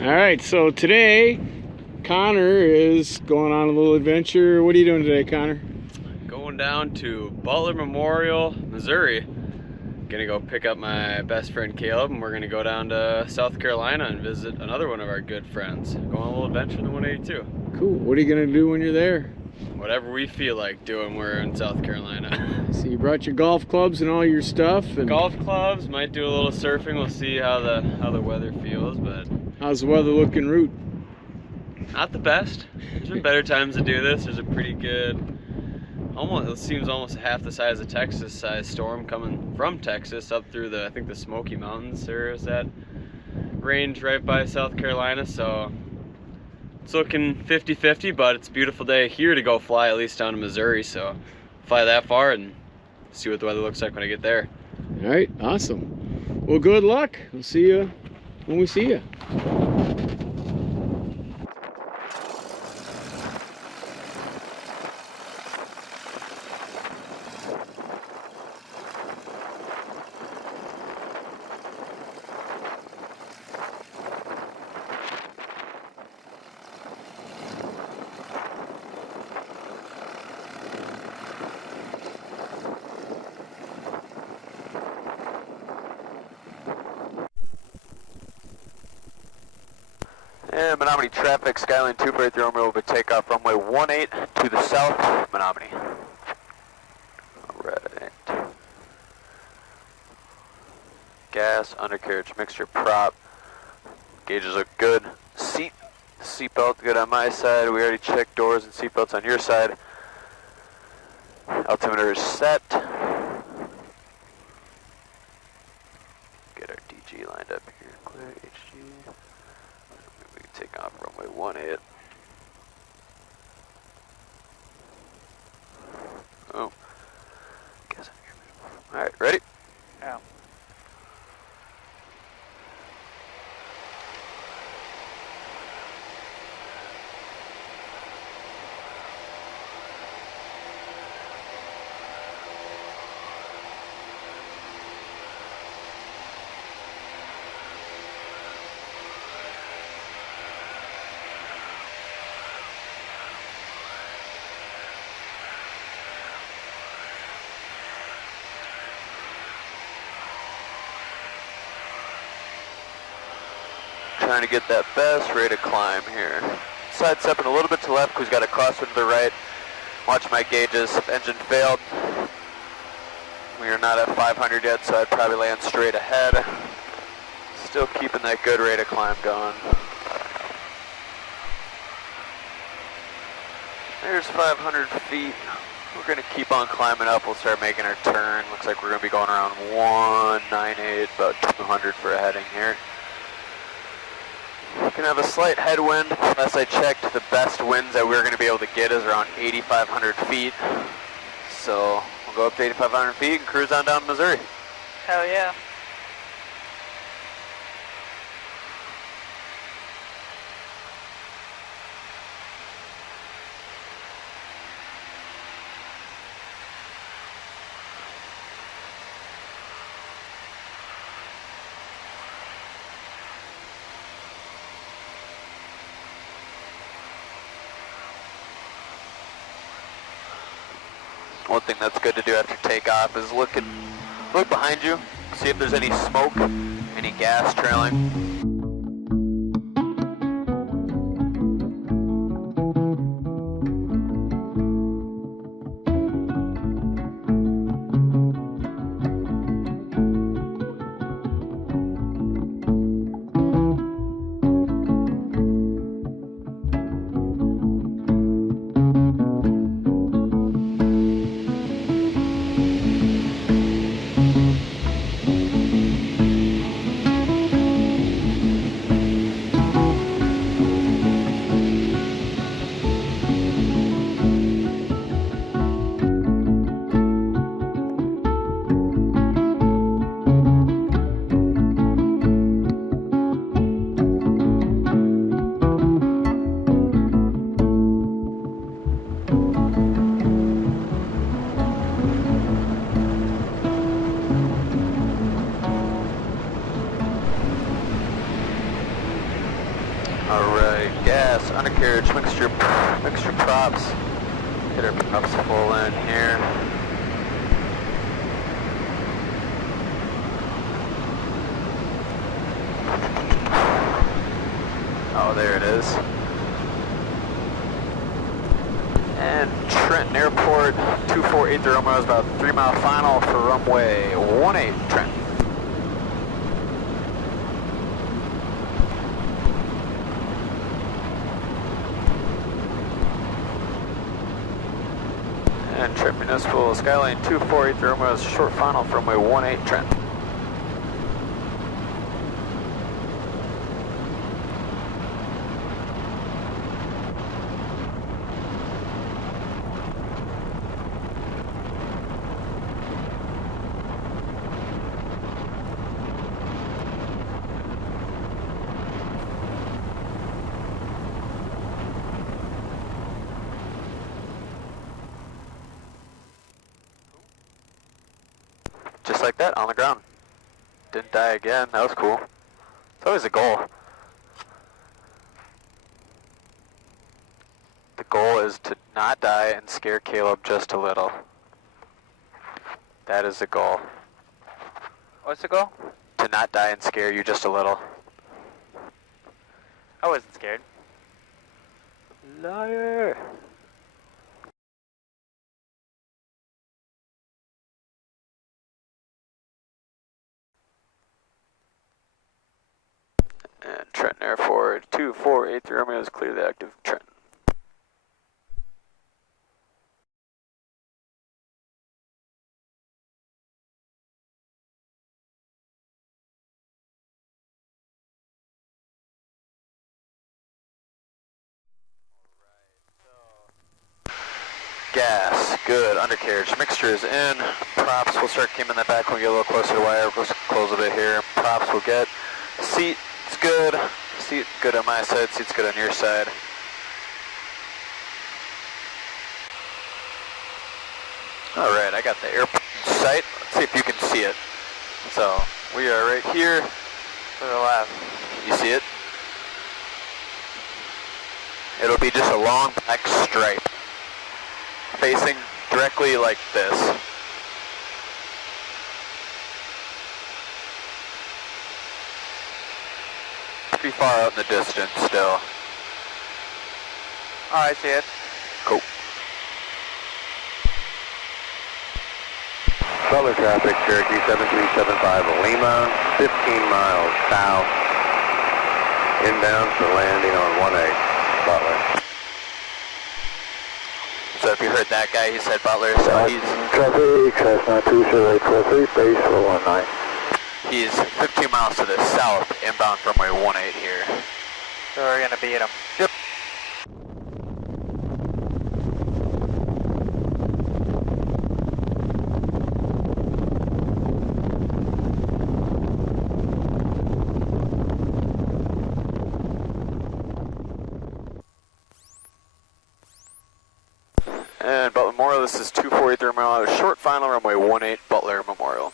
All right, so today Connor is going on a little adventure. What are you doing today, Connor? Going down to Butler Memorial, Missouri. Gonna go pick up my best friend Caleb, and we're gonna go down to South Carolina and visit another one of our good friends. Going on a little adventure in the 182. Cool. What are you gonna do when you're there? Whatever we feel like doing, we're in South Carolina. So you brought your golf clubs and all your stuff, and Golf clubs, might do a little surfing. We'll see how the weather feels, but how's the weather looking en route? not the best. There's been better times to do this. There's a pretty good, it seems almost half the size of Texas size storm coming from Texas up through I think the Smoky Mountains. There is that range right by South Carolina, so it's looking 50-50, but it's a beautiful day here to go fly, at least down to Missouri, so fly that far and see what the weather looks like when I get there. All right, awesome. Well, good luck. We'll see you when we see you. And Menominee traffic, Skyline 243 Romeo will be takeoff runway 18 to the south, Menominee. Alright. Gas, undercarriage, mixture, prop. Gauges look good. Seatbelt good on my side. We already checked doors and seatbelts on your side. Altimeter is set. Get our DG lined up here. Clear HG. We can take off runway 18. Oh. Guess I'm here. Alright, ready? Yeah. Trying to get that best rate of climb here. Side stepping a little bit to the left because we've got a crosswind to the right. Watch my gauges. If engine failed, we are not at 500 yet, so I'd probably land straight ahead. Still keeping that good rate of climb going. There's 500 feet. We're going to keep on climbing up. We'll start making our turn. Looks like we're going to be going around 198, about 200 for a heading here. We can have a slight headwind. Last I checked, the best winds that we're going to be able to get is around 8,500 feet. So we'll go up to 8,500 feet and cruise on down to Missouri. Hell yeah. One thing that's good to do after takeoff is look behind you, see if there's any smoke, any gas trailing. Alright, gas, undercarriage, mixture props. Get our props full in here. Oh, there it is. And Trenton Airport, 248 Romeo is about 3 mile final for runway 18 Trenton. And Trenton Municipal Skyline 248 Romeo is short final for runway 18 Trenton. Just like that, on the ground. Didn't die again, that was cool. It's always a goal. The goal is to not die and scare Caleb just a little. That is the goal. What's the goal? To not die and scare you just a little. I wasn't scared. Liar! And Trenton Airport 248 Romeo is clear the active Trenton. Gas, good, undercarriage, mixture is in, props will start coming in the back when we get a little closer to the wire, we'll close a bit here, props will get, seat, it's good, seat good on my side, seat's good on your side. Alright, I got the airport in sight, let's see if you can see it. So, we are right here, To the left. you see it? It'll be just a long black stripe, facing directly like this. Pretty far out in the distance still. Oh, I see it. Cool. Butler traffic, Cherokee 7375 Lima, 15 miles south, inbound for landing on 18 Butler. So if you heard that guy, he said Butler, so he's Traffic, Cessna 20843, base for 19. he's 15 miles to the south, inbound from runway 18 here. So we're gonna beat him. Yep. And Butler Memorial, this is 243 Memorial, short final runway 18 Butler Memorial.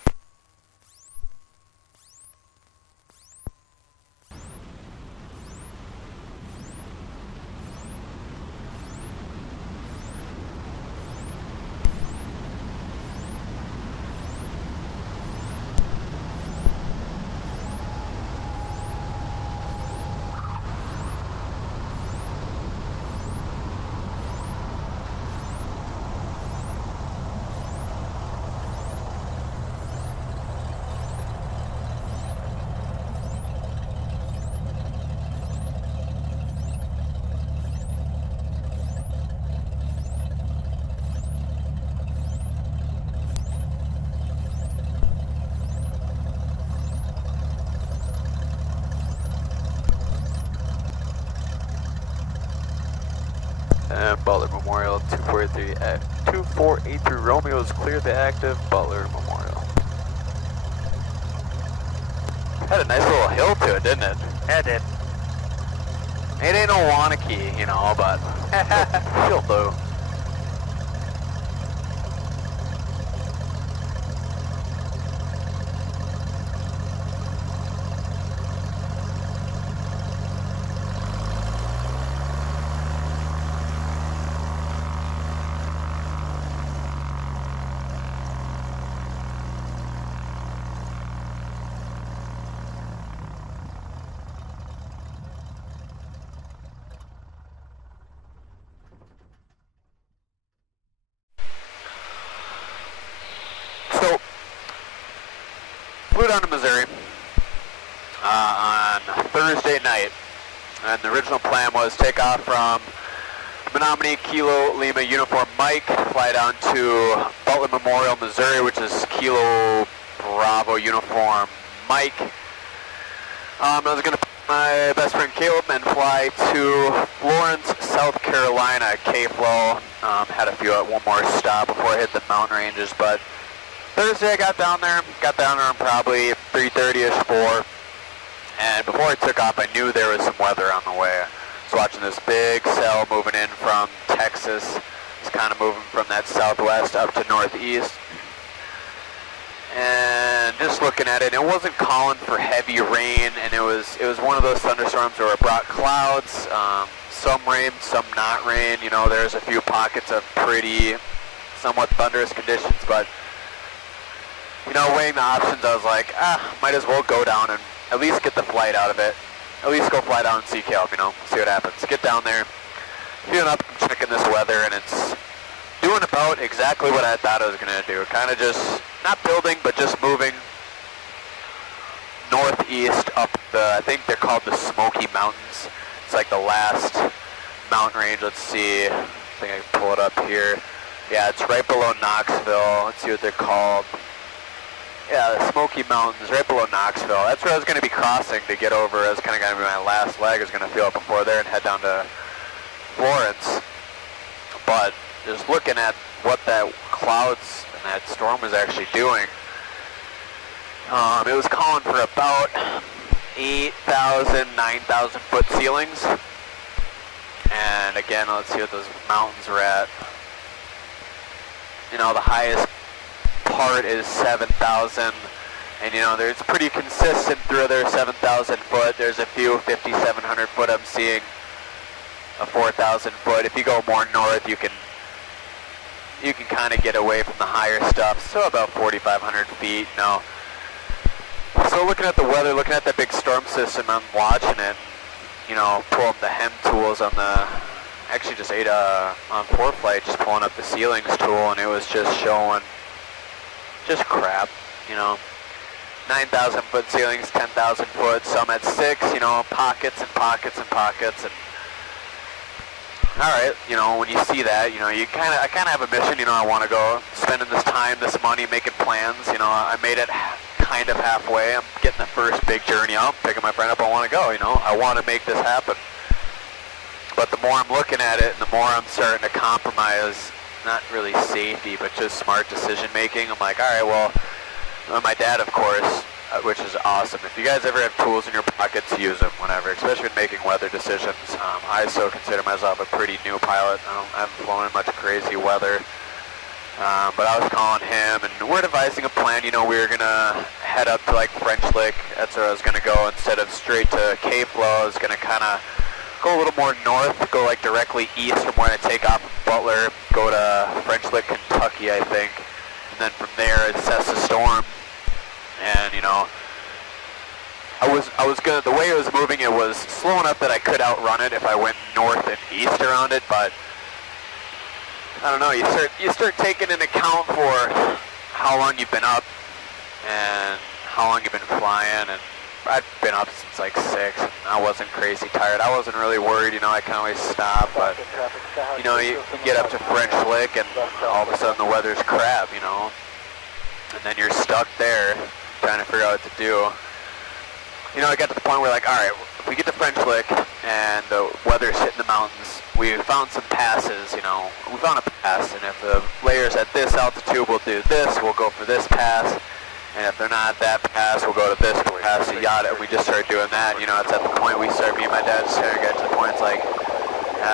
And Butler Memorial, 2483 Romeo is clear the active Butler Memorial. Had a nice little hill to it, didn't it? Yeah, it did. It ain't no Wanakee, you know, but she'll do. Thursday night. And the original plan was take off from Menominee Kilo Lima Uniform Mike, fly down to Butler Memorial, Missouri, which is Kilo Bravo Uniform Mike. I was going to pick my best friend Caleb and fly to Florence, South Carolina, K-Flow. Had a few at one more stop before I hit the mountain ranges, but Thursday I got down there around probably 3:30ish, 4. And before I took off, I knew there was some weather on the way. I was watching this big cell moving in from Texas. It's kind of moving from that southwest up to northeast. And just looking at it, it wasn't calling for heavy rain, and it was one of those thunderstorms where it brought clouds, some rain, some not rain. You know, there's a few pockets of pretty, somewhat thunderous conditions, but you know, weighing the options, I was like, might as well go down and at least get the flight out of it. At least go fly down and see Caleb, you know, see what happens. Get down there, feeling up, checking this weather, and it's doing about exactly what I thought it was going to do. Kind of just, not building, but just moving northeast up the, I think they're called the Smoky Mountains. It's like the last mountain range. Let's see, I think I can pull it up here. Yeah, it's right below Knoxville. Let's see what they're called. Yeah, the Smoky Mountains, right below Knoxville. That's where I was going to be crossing to get over. That's kind of going to be my last leg. I was going to fill up before there and head down to Florence. But just looking at what that clouds and that storm was actually doing, it was calling for about 8,000, 9,000 foot ceilings. And again, let's see what those mountains are at. You know, the highest part is 7,000, and you know, it's pretty consistent through their 7,000 foot. There's a few 5,700 foot I'm seeing, a 4,000 foot. If you go more north, you can kind of get away from the higher stuff. So about 4,500 feet. No. So looking at the weather, looking at that big storm system, I'm watching it. You know, pulling the hem tools on the. Actually, just ate on ForeFlight, just pulling up the ceilings tool, and it was just showing just crap. You know, 9,000 foot ceilings, 10,000 foot, some at 6. You know, pockets and pockets and pockets and. All right, you know, when you see that, you know, I kind of have a mission. You know, I want to go spending this time, this money, making plans. You know, I made it kind of halfway. I'm getting the first big journey out, picking my friend up. I want to go. You know, I want to make this happen. But the more I'm looking at it, and the more I'm starting to compromise, not really safety, but just smart decision making. I'm like, all right, well, my dad, of course, which is awesome. If you guys ever have tools in your pockets, use them whenever, especially when making weather decisions. I still consider myself a pretty new pilot. I haven't flown in much crazy weather. But I was calling him, and we're devising a plan. You know, we were going to head up to, like, French Lick. That's where I was going to go. Instead of straight to K-Flow, I was going to kind of go a little more north, go, like, directly east from where I take off from Butler, go to French Lick, Kentucky, I think. And then from there, it's Cessna Storm. And, you know, I was gonna, the way it was moving, it was slow enough that I could outrun it if I went north and east around it, but I don't know, you start taking into account for how long you've been up and how long you've been flying, and I've been up since like 6, and I wasn't crazy tired. I wasn't really worried, you know, I can always stop, but you know, you get up to French Lick and all of a sudden the weather's crap, you know, and then you're stuck there trying to figure out what to do. You know, I got to the point where, like, all right, if we get to French Lick and the weather's hitting the mountains, we found some passes, you know. We found a pass, and if the layer's at this altitude, we'll do this, we'll go for this pass, and if they're not at that pass, we'll go to this pass, so yada, and we just started doing that. You know, it's at the point me and my dad started getting to the point, it's like,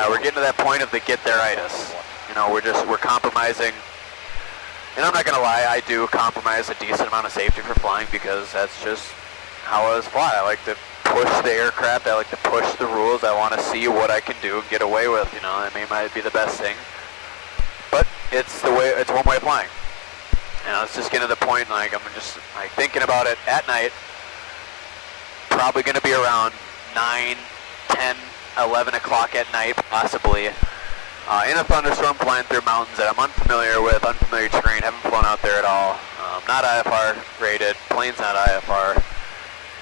we're getting to that point of the get-there-itis. You know, we're compromising. And I'm not going to lie, I do compromise a decent amount of safety for flying because that's just how I was flying. I like to push the aircraft. I like to push the rules. I want to see what I can do and get away with. You know, I mean, might be the best thing, but it's one way of flying. And I was just getting to the point, like, I'm just like thinking about it at night. Probably going to be around 9, 10, 11 o'clock at night, possibly. In a thunderstorm, flying through mountains that I'm unfamiliar with, unfamiliar terrain, haven't flown out there at all. Not IFR rated, plane's not IFR,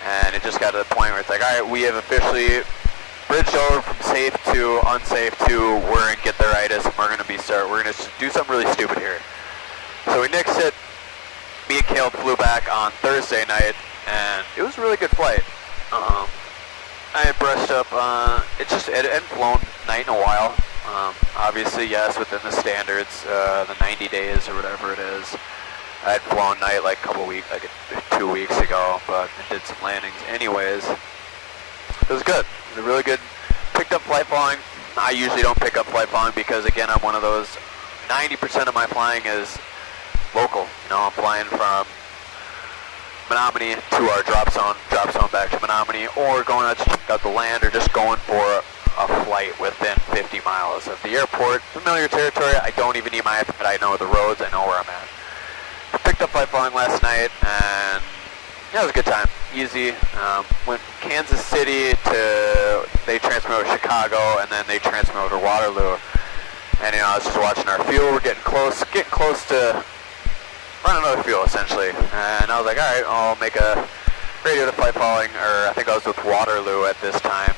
And it just got to the point where it's like, all right, we have officially bridged over from safe to unsafe to we're going to get the rightus, and we're going to do something really stupid here. So we nixed it. Me and Caleb flew back on Thursday night, and it was a really good flight. I had brushed up, it hadn't flown night in a while. Obviously, yes, within the standards, the 90 days or whatever it is. I had flown night like 2 weeks ago, but I did some landings anyways. It was good. It was a really good, picked up flight flying. I usually don't pick up flight flying because, again, I'm one of those, 90% of my flying is local. You know, I'm flying from Menominee to our drop zone back to Menominee, or going out to check out the land, or just going for a flight within 50 miles of the airport. Familiar territory. I don't even need my iPad. I know the roads. I know where I'm at. I picked up flight flying last night, and yeah, it was a good time. Easy. Went from Kansas City to, they transferred over to Chicago, and then they transferred over to Waterloo. And you know, I was just watching our fuel. We're getting close to running out of fuel, essentially. And I was like, all right, I'll make a radio to flight following, or I think I was with Waterloo at this time.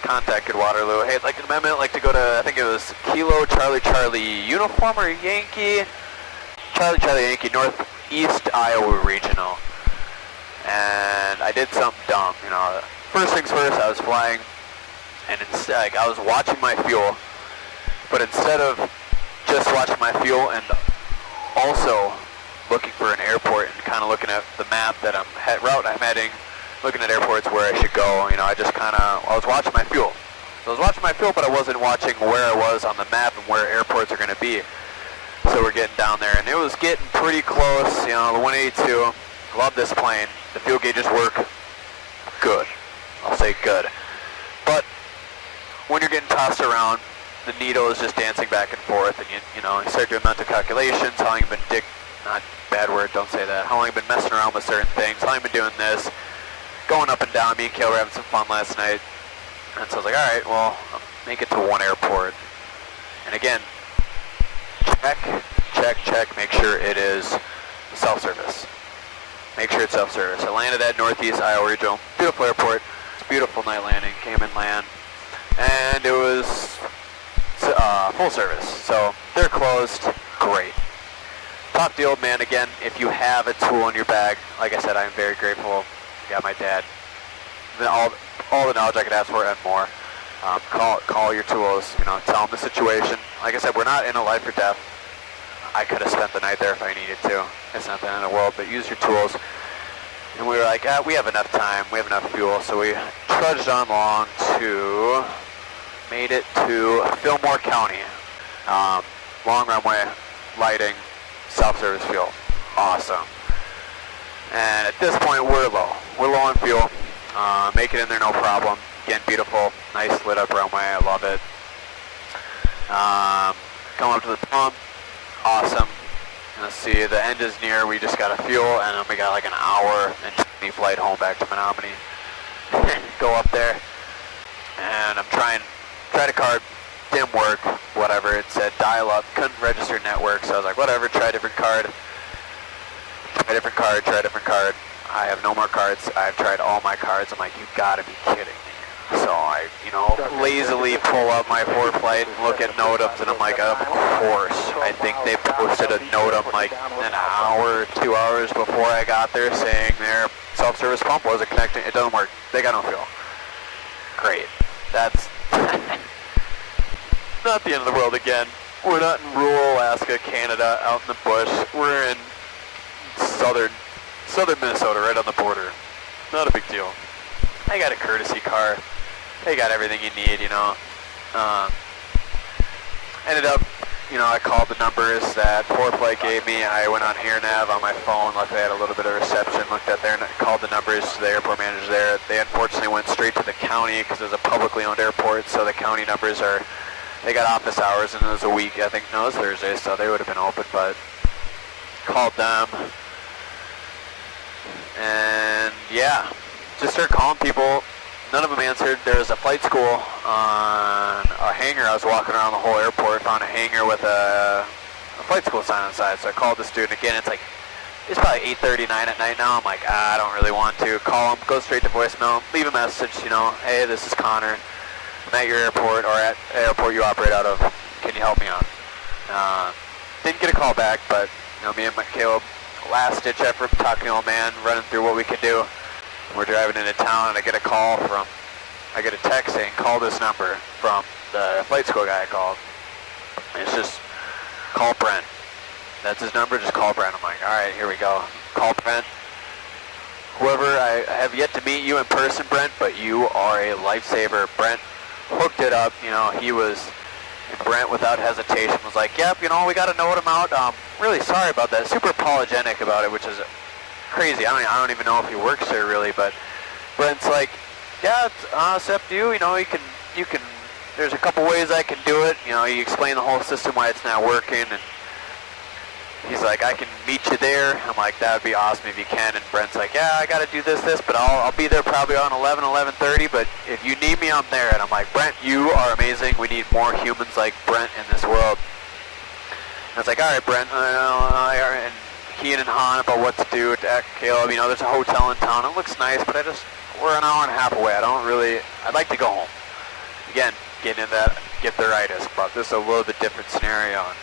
Contacted Waterloo. Hey, like an amendment, like to go to, I think it was Kilo Charlie Charlie Uniform or Yankee? Charlie Charlie Yankee, Northeast Iowa Regional. And I did something dumb, you know. First things first, I was flying, and it's like I was watching my fuel, but instead of just watching my fuel and also looking for an airport and kind of looking at the map that route I'm heading, looking at airports where I should go, you know, I was watching my fuel. So I was watching my fuel, but I wasn't watching where I was on the map and where airports are going to be. So we're getting down there, and it was getting pretty close, you know, the 182. Love this plane. The fuel gauges work good. I'll say good. But when you're getting tossed around, the needle is just dancing back and forth, and you know, you start doing mental calculations, how long you've been not bad word, don't say that, how long you've been messing around with certain things, how long you've been doing this, going up and down. Me and Kale were having some fun last night, and so I was like, all right, well, I'll make it to one airport. And again, check, make sure it is self-service. Make sure it's self-service. I landed at Northeast Iowa Regional. Beautiful airport. It's a beautiful night landing. Came in land. And it was full service. So they're closed. Great. Talk to the old man again. If you have a tool in your bag, like I said, I'm very grateful. Yeah, my dad. All the knowledge I could ask for and more. Call your tools. You know, tell them the situation. Like I said, we're not in a life or death. I could have spent the night there if I needed to. It's not the end of the world, but use your tools. And we were like, we have enough time, we have enough fuel, so we trudged on along to, made it to Fillmore County. Long runway, lighting, self-service fuel. Awesome. And at this point, we're low. We're low on fuel. Make it in there, no problem. Again, beautiful, nice lit up runway, I love it. Come up to the pump. Awesome. Let's see, the end is near. We just got a fuel, and then we got like an hour and 20 flight home back to Menominee. Go up there, and I'm trying to card, didn't work, whatever. It said dial up, couldn't register network, so I was like, whatever, try a different card. Try a different card. I have no more cards. I've tried all my cards. I'm like, you gotta be kidding me. So I, you know, lazily pull up my ForeFlight and look at NOTAMs, and I'm like, of course. I think they posted a NOTAM like an hour, 2 hours before I got there saying their self-service pump wasn't connecting. It doesn't work. They got no fuel. Great. That's not the end of the world again. We're not in rural Alaska, Canada, out in the bush. We're in southern Minnesota, right on the border. Not a big deal. I got a courtesy car. They got everything you need, you know. Ended up, you know, I called the numbers that ForeFlight gave me. I went on AirNav on my phone. Luckily, I had a little bit of reception. Looked at there and called the numbers to the airport manager there. They unfortunately went straight to the county because it was a publicly owned airport. So the county numbers they got office hours, and it was a week. I think, no, it was Thursday, so they would have been open. But called them. And yeah, just started calling people. None of them answered. There was a flight school on a hangar. I was walking around the whole airport, found a hangar with a flight school sign on the side. So I called the student again. It's like It's probably 8:39 at night now. I'm like, I don't really want to. Call him, go straight to voicemail, leave a message, you know, hey, this is Connor. I'm at your airport, or at the airport you operate out of. Can you help me out? Didn't get a call back, but, you know, me and Caleb, last-ditch effort, talking to the old man, running through what we could do. We're driving into town, and I get a text saying, call this number from the flight school guy I called. And it's just, call Brent. That's his number, just call Brent. I'm like, all right, here we go. Call Brent. Whoever, I have yet to meet you in person, Brent, but you are a lifesaver. Brent hooked it up, you know, Brent without hesitation was like, yep, you know, we got to note him out. Really sorry about that. Super apologetic about it, which is crazy. I don't even know if he works there really, but Brent's like, yeah, it's up to you. You know, you can. There's a couple ways I can do it. You know, you explain the whole system why it's not working, and he's like, I can meet you there. I'm like, that would be awesome if you can. And Brent's like, yeah, I got to do this, but I'll be there probably on 11:30. But if you need me, I'm there. And I'm like, Brent, you are amazing. We need more humans like Brent in this world. And it's like, all right, Brent. And Keenan and Han about what to do. Caleb, you know, there's a hotel in town. It looks nice, but we're an hour and a half away. I'd like to go home. Again, get the rightus, but this is a little bit different scenario. And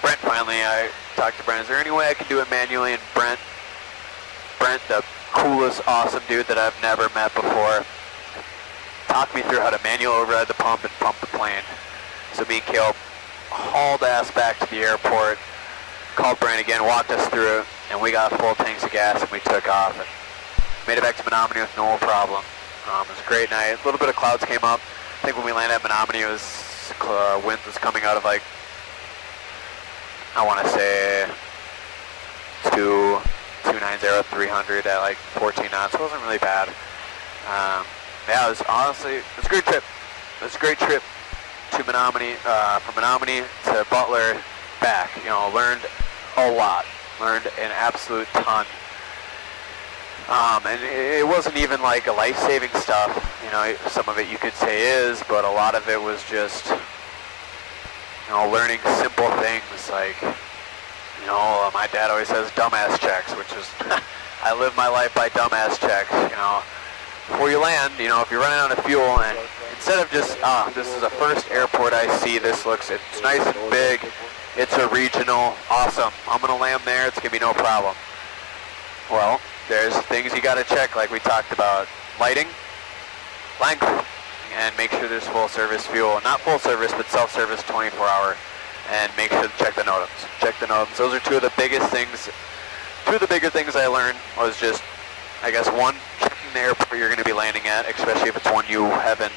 Brent finally, I talked to Brent, is there any way I can do it manually? And Brent, the coolest, awesome dude that I've never met before, talked me through how to manual override the pump and pump the plane. So me and Caleb hauled ass back to the airport, called Brent again, walked us through it, and we got full tanks of gas and we took off and made it back to Menominee with no problem. It was a great night. A little bit of clouds came up. I think when we landed at Menominee, it was wind was coming out of like, I want to say 290, 300 at like 14 knots. It wasn't really bad. Yeah, it was a great trip. It was a great trip to Menominee, from Menominee to Butler back. You know, learned a lot. Learned an absolute ton. And it wasn't even like a life-saving stuff. You know, some of it you could say is, but a lot of it was just, you know, learning simple things like, you know, my dad always says dumbass checks, which is, I live my life by dumbass checks, you know. Before you land, you know, if you're running out of fuel, and instead of just, this is the first airport I see, it's nice and big, it's a regional, awesome, I'm going to land there, it's going to be no problem. Well, there's things you got to check, like we talked about, lighting, length, and make sure there's full service fuel. Not full service, but self-service 24-hour, and make sure to check the NOTAMs. Check the NOTAMs. Those are two of the biggest things. Two of the bigger things I learned was just, I guess, one, checking the airport you're going to be landing at, especially if it's one you haven't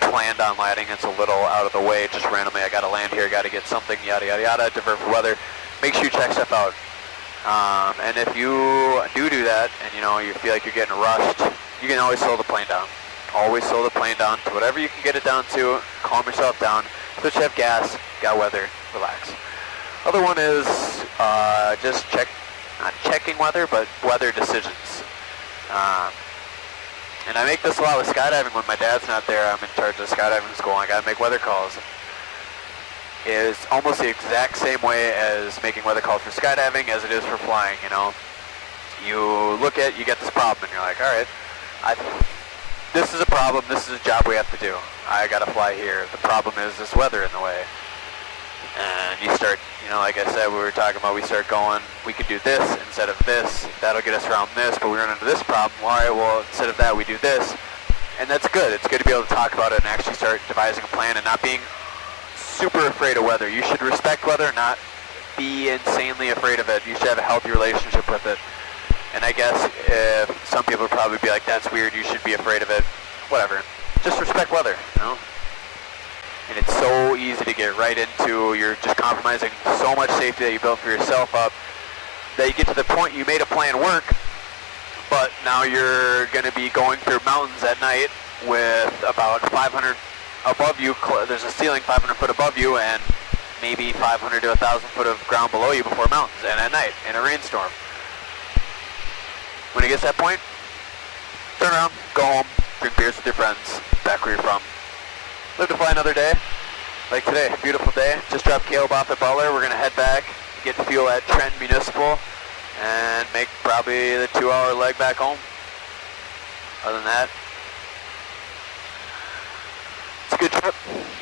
planned on landing. It's a little out of the way, just randomly, I got to land here, got to get something, yada, yada, yada, divert for weather. Make sure you check stuff out. And if you do that, and you know, you feel like you're getting rushed, you can always slow the plane down. Always slow the plane down to whatever you can get it down to, calm yourself down, switch to have gas, got weather, relax. Other one is just not checking weather, but weather decisions. And I make this a lot with skydiving. When my dad's not there, I'm in charge of the skydiving school, and I gotta make weather calls. It's almost the exact same way as making weather calls for skydiving as it is for flying, you know. You get this problem, and you're like, all right, this is a problem, this is a job we have to do. I gotta fly here. The problem is this weather in the way. And you start, you know, like I said, we were talking about, we start going, we could do this instead of this. That'll get us around this, but we run into this problem. All right, well, instead of that, we do this. And that's good. It's good to be able to talk about it and actually start devising a plan and not being super afraid of weather. You should respect weather, not be insanely afraid of it. You should have a healthy relationship with it. And I guess if some people would probably be like, that's weird, you should be afraid of it. Whatever. Just respect weather, you know? And it's so easy to get right into, you're just compromising so much safety that you built for yourself up, that you get to the point you made a plan work, but now you're going to be going through mountains at night with about 500 above you, there's a ceiling 500 foot above you, and maybe 500 to 1,000 foot of ground below you before mountains, and at night, in a rainstorm. When it gets to that point, turn around, go home, drink beers with your friends, back where you're from. Live to fly another day, like today, beautiful day. Just dropped Caleb off at Butler. We're gonna head back get fuel at Trent Municipal, and make probably the 2-hour leg back home. Other than that, it's a good trip.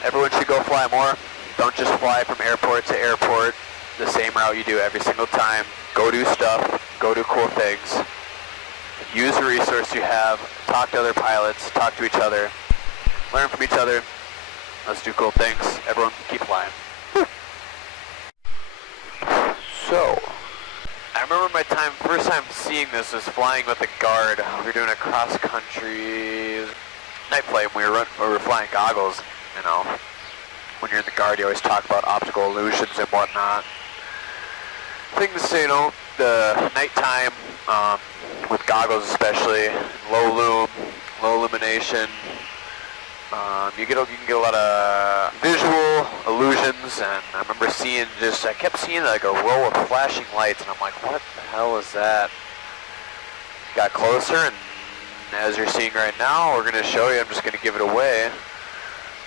Everyone should go fly more. Don't just fly from airport to airport the same route you do every single time. Go do stuff, go do cool things. Use the resource you have, talk to other pilots, talk to each other, learn from each other. Let's do cool things. Everyone keep flying. So, I remember my first time seeing this was flying with a guard. We were doing a cross-country night flight, and we were flying goggles, you know. When you're in the guard, you always talk about optical illusions and whatnot. Things, you know, the nighttime, with goggles especially, low illumination, you can get a lot of visual illusions, and I remember I kept seeing like a row of flashing lights, and I'm like, what the hell is that? Got closer, and as you're seeing right now, we're going to show you, I'm just going to give it away.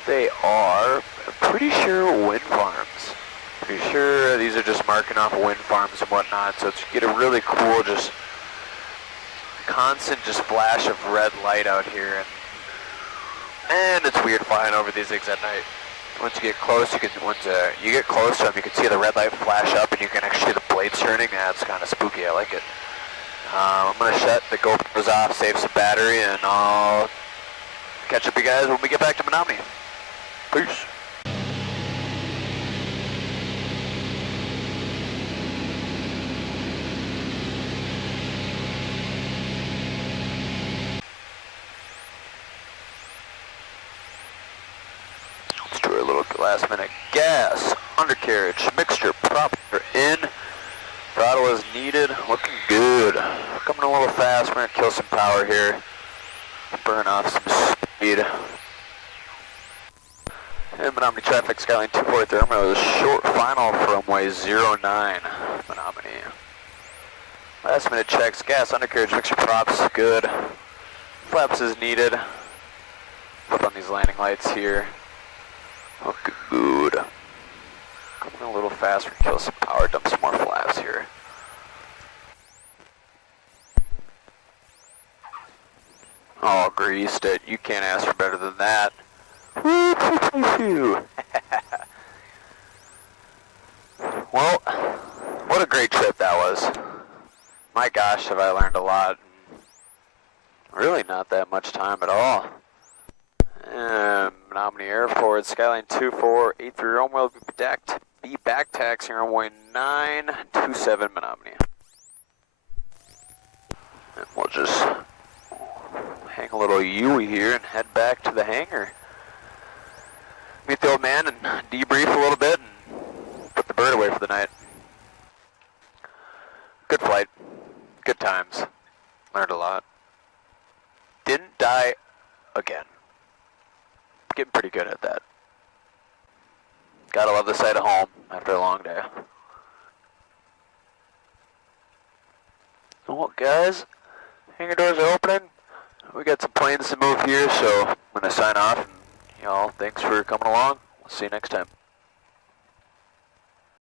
They are, pretty sure, wind farms. Pretty sure these are just marking off wind farms and whatnot, so you get a really cool, just constant flash of red light out here, and it's weird flying over these things at night. Once you get close, once you get close to them, you can see the red light flash up, and you can actually see the blades turning. That's kind of spooky. I like it. I'm gonna shut the GoPros off, save some battery, and I'll catch up with you guys when we get back to Menominee. Peace. Let's do a little last minute gas, undercarriage, mixture, prop in. Throttle is needed, looking good. Coming a little fast, we're gonna kill some power here. Burn off some speed. And Menominee traffic, Skyline 24 Thermo, the short final for runway 09, Menominee. Last minute checks, gas, undercarriage, mixture, props, good. Flaps is needed. Put on these landing lights here. Looking good. Coming a little fast, we're gonna kill some power, dump some more flaps here. Oh, greased it. You can't ask for better than that. Well, what a great trip that was. My gosh, have I learned a lot. Really not that much time at all. Menominee Airport, Skyline 2483 Romeo will be back taxiing runway 927 Menominee. And we'll just hang a little Yui here and head back to the hangar. Meet the old man and debrief a little bit and put the bird away for the night. Good flight, good times, learned a lot. Didn't die again. Getting pretty good at that. Gotta love the sight of home after a long day. Well, guys, hangar doors are opening. We got some planes to move here, so I'm gonna sign off. And y'all, thanks for coming along. We'll see you next time.